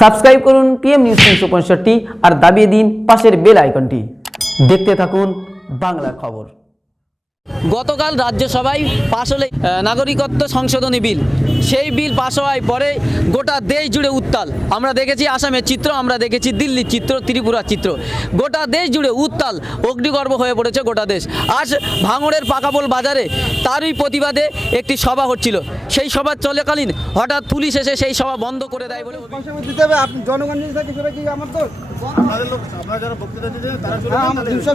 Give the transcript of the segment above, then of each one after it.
Subscribe করুন PM news তিনশো পঁয়ষট্টি আর দাবিয়ে দিন পাশের বেল আইকনটি। দেখতে থাকুন বাংলা খবর। গতকাল রাজ্যসভায় পাশ হলে নাগরিকত্ব সংশোধনী বিল। সেই বিল পাশ হওয়ায় পরে গোটা দেশ জুড়ে উত্তাল। আমরা দেখেছি আসামের চিত্র আমরা দেখেছি দিল্লির চিত্র ত্রিপুরার চিত্র। গোটা দেশ জুড়ে উত্তাল অগ্নিগর্ভ হয়ে পড়েছে গোটা দেশ। আজ ভাঙড়ের পাকাপোল বাজারে তারই প্রতিবাদে একটি সভা হচ্ছিল। সেই সভা চলাকালীন হঠাৎ পুলিশ এসে সেই সভা বন্ধ করে দেয় বলে জনগণ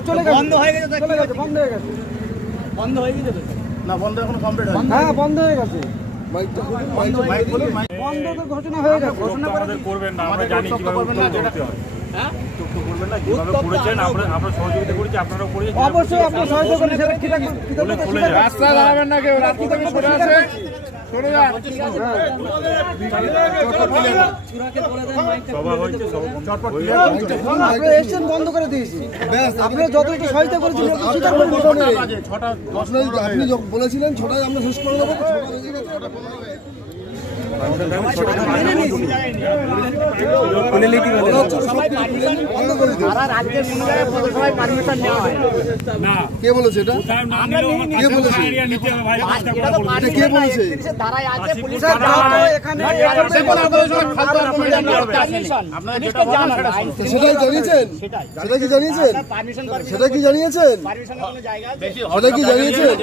চলে গেছে। বন্ধ হয়ে গেছে। বন্ধ হয়ে গেছে না বন্ধ এখন কমপ্লিট হয়নি। হ্যাঁ বন্ধ হয়ে গেছে। মাইক বলুন বন্ধ তো ঘোষণা হয়ে গেছে। ঘোষণা করবেন না আমরা জানি কীভাবে করতে হয়? করেছেন? সহযোগিতা করেছেন অবশ্যই আপনি সহায়তা করেন সেটা কি বলে চলে যান রাস্তা দাঁড়াবেন না কেউ রাস্তা থেকে বন্ধ করে দিয়েছি। আপনি যথেষ্ট সহায়তা করেছেন আপনি বলেছিলেন ছটায় আমরা শেষ করে দেবো কে বলেছে এটা? কে বলেছে? কে বলেছে? সেটাই জানিয়েছেন? সেটা কি জানিয়েছেন? সেটা কি জানিয়েছেন? সেটা কি জানিয়েছেন।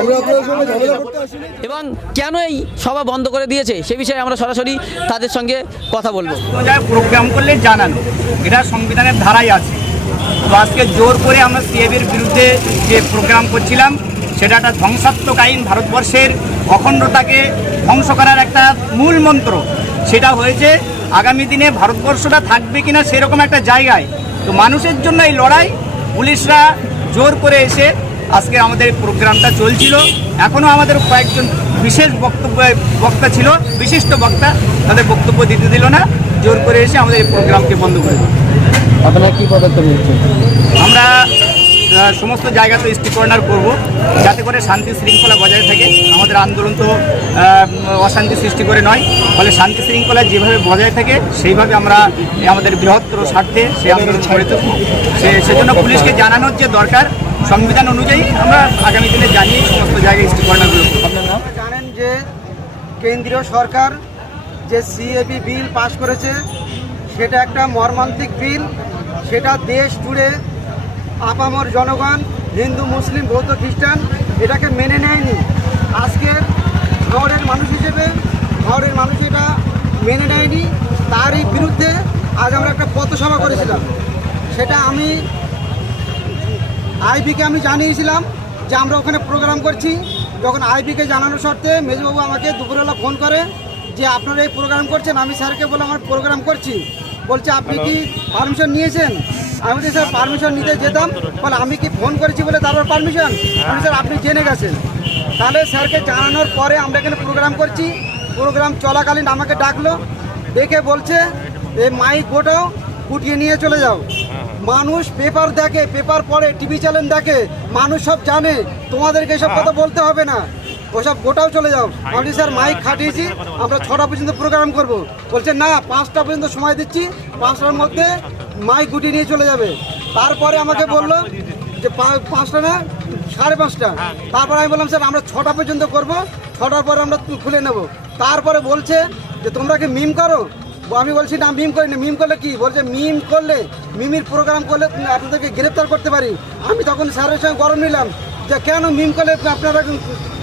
আমরা আপনাদের সঙ্গে ঝামেলা করতে আসিনি। এবং কেন এই সভা বন্ধ করে দিয়েছে, সে বিষয়ে আমরা সরাসরি তাদের সঙ্গে কথা বলব। প্রোগ্রাম করলে জানানো, এটা সংবিধানের ধারাই আছে। তো আজকে জোর করে আমরা সিএবির বিরুদ্ধে যে প্রোগ্রাম করছিলাম, সেটা একটা ধ্বংসাত্মক আইন ভারতবর্ষের অখণ্ডতাকে ধ্বংস করার একটা মূল মন্ত্র। সেটা হয়েছে, আগামী দিনে ভারতবর্ষটা থাকবে কিনা সেরকম একটা জায়গায়। তো মানুষের জন্য এই লড়াই, পুলিশরা জোর করে এসে আজকে আমাদের প্রোগ্রামটা চলছিল। এখনও আমাদের কয়েকজন বিশেষ বক্তব্য বক্তা ছিল বিশিষ্ট বক্তা তাদের বক্তব্য দিতে দিল না। জোর করে এসে আমাদের এই প্রোগ্রামকে বন্ধ করে দিল। আপনারা কি পদক্ষেপ নিচ্ছেন? আমরা সমস্ত জায়গাতে স্টিক কর্নার করব। যাতে করে শান্তি শৃঙ্খলা বজায় থাকে। আমাদের আন্দোলন তো অশান্তি সৃষ্টি করে নয়। ফলে শান্তি শৃঙ্খলা যেভাবে বজায় থাকে সেইভাবে আমরা আমাদের বৃহত্তর স্বার্থে সেই আন্দোলন করে সে সেজন্য পুলিশকে জানানোর যে দরকার সংবিধান অনুযায়ী আমরা আগামী দিনে জানিয়ে সমস্ত জায়গায় স্টিক কর্নারগুলো করব আপনারা জানেন যে কেন্দ্রীয় সরকার যে সিএবি বিল পাশ করেছে সেটা একটা মর্মান্তিক বিল সেটা দেশ জুড়ে আপামর জনগণ হিন্দু মুসলিম বৌদ্ধ খ্রিস্টান এটাকে মেনে নেয়নি। আজকের শহরের মানুষ হিসেবে শহরের মানুষ এটা মেনে নেয়নি। তারই বিরুদ্ধে আজ আমরা একটা পথসভা করেছিলাম। সেটা আমি আইবিকে আমি জানিয়েছিলাম যে আমরা ওখানে প্রোগ্রাম করছি। যখন আইবিকে জানানোর শর্তে মেজবাবু আমাকে দুপুরবেলা ফোন করে যে আপনারা এই প্রোগ্রাম করছেন আমি স্যারকে বলে আমার প্রোগ্রাম করছি। বলছে আপনি কি পারমিশন নিয়েছেন? আমি বলছি স্যার পারমিশন নিতে যেতাম। বলে আমি কি ফোন করেছি বলে তারপর পারমিশন আমি স্যার আপনি জেনে গেছেন। তাহলে স্যারকে জানানোর পরে আমরা এখানে প্রোগ্রাম করছি। প্রোগ্রাম চলাকালীন আমাকে ডাকলো ডেকে বলছে এই মাইক গোটাও গুটিয়ে নিয়ে চলে যাও। মানুষ পেপার দেখে পেপার পড়ে টিভি চ্যানেল দেখে মানুষ সব জানে তোমাদেরকে এসব কথা বলতে হবে না। ওসব গোটাও চলে যাও। আমি স্যার মাইক খাটিয়েছি আমরা ছটা পর্যন্ত প্রোগ্রাম করব। বলছে না পাঁচটা পর্যন্ত সময় দিচ্ছি পাঁচটার মধ্যে মাইক গুটিয়ে নিয়ে চলে যাবে। তারপরে আমাকে বলল যে পাঁচটা না সাড়ে পাঁচটা। তারপরে আমি বললাম স্যার আমরা ছটা পর্যন্ত করব ছটার পরে আমরা খুলে নেব। তারপরে বলছে যে তোমরা কি মিম করো? আমি বলছি, না মিম করি না মিম করলে কি? বলছে মিম করলে মিমির প্রোগ্রাম করলে আপনাদেরকে গ্রেপ্তার করতে পারি। আমি তখন স্যারের সঙ্গে গরম নিলাম যে, কেন মিম করলে আপনারা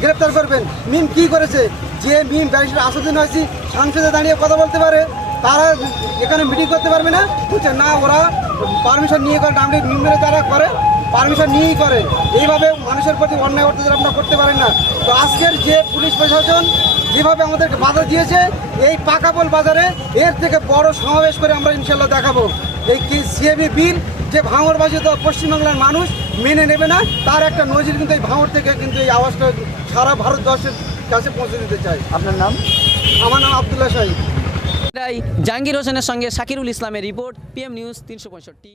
গ্রেপ্তার করবেন? মিম কি করেছে? যে মিম ব্যারিস্টার আসাদিন হয়েছি সংসদে দাঁড়িয়ে কথা বলতে পারে, তারা এখানে মিটিং করতে পারবে না। বলছে, না, ওরা পারমিশন নিয়ে করে আপনি মিমের যারা করে পারমিশন নিয়েই করে। এইভাবে মানুষের প্রতি অন্যায় অত্যাচার আপনারা করতে পারেন না। তো আজকের যে পুলিশ প্রশাসন যেভাবে আমাদেরকে বাধা দিয়েছে এই পাকাপোল বাজারে এর থেকে বড় সমাবেশ করে আমরা ইনশাল্লাহ দেখাবো। এই কি সিএবি বিল যে ভাঙড়বাজি তো পশ্চিমবাংলার মানুষ মেনে নেবে না তার একটা নজির কিন্তু এই ভাঙড় থেকে কিন্তু এই আওয়াজটা সারা ভারতবর্ষের কাছে পৌঁছে দিতে চাই আপনার নাম? আমার নাম আবদুল্লাহ এটাই জাহাঙ্গীর হোসেনের সঙ্গে শাকিরুল ইসলামের রিপোর্ট পিএম নিউজ তিনশো পঁয়ষট্টি।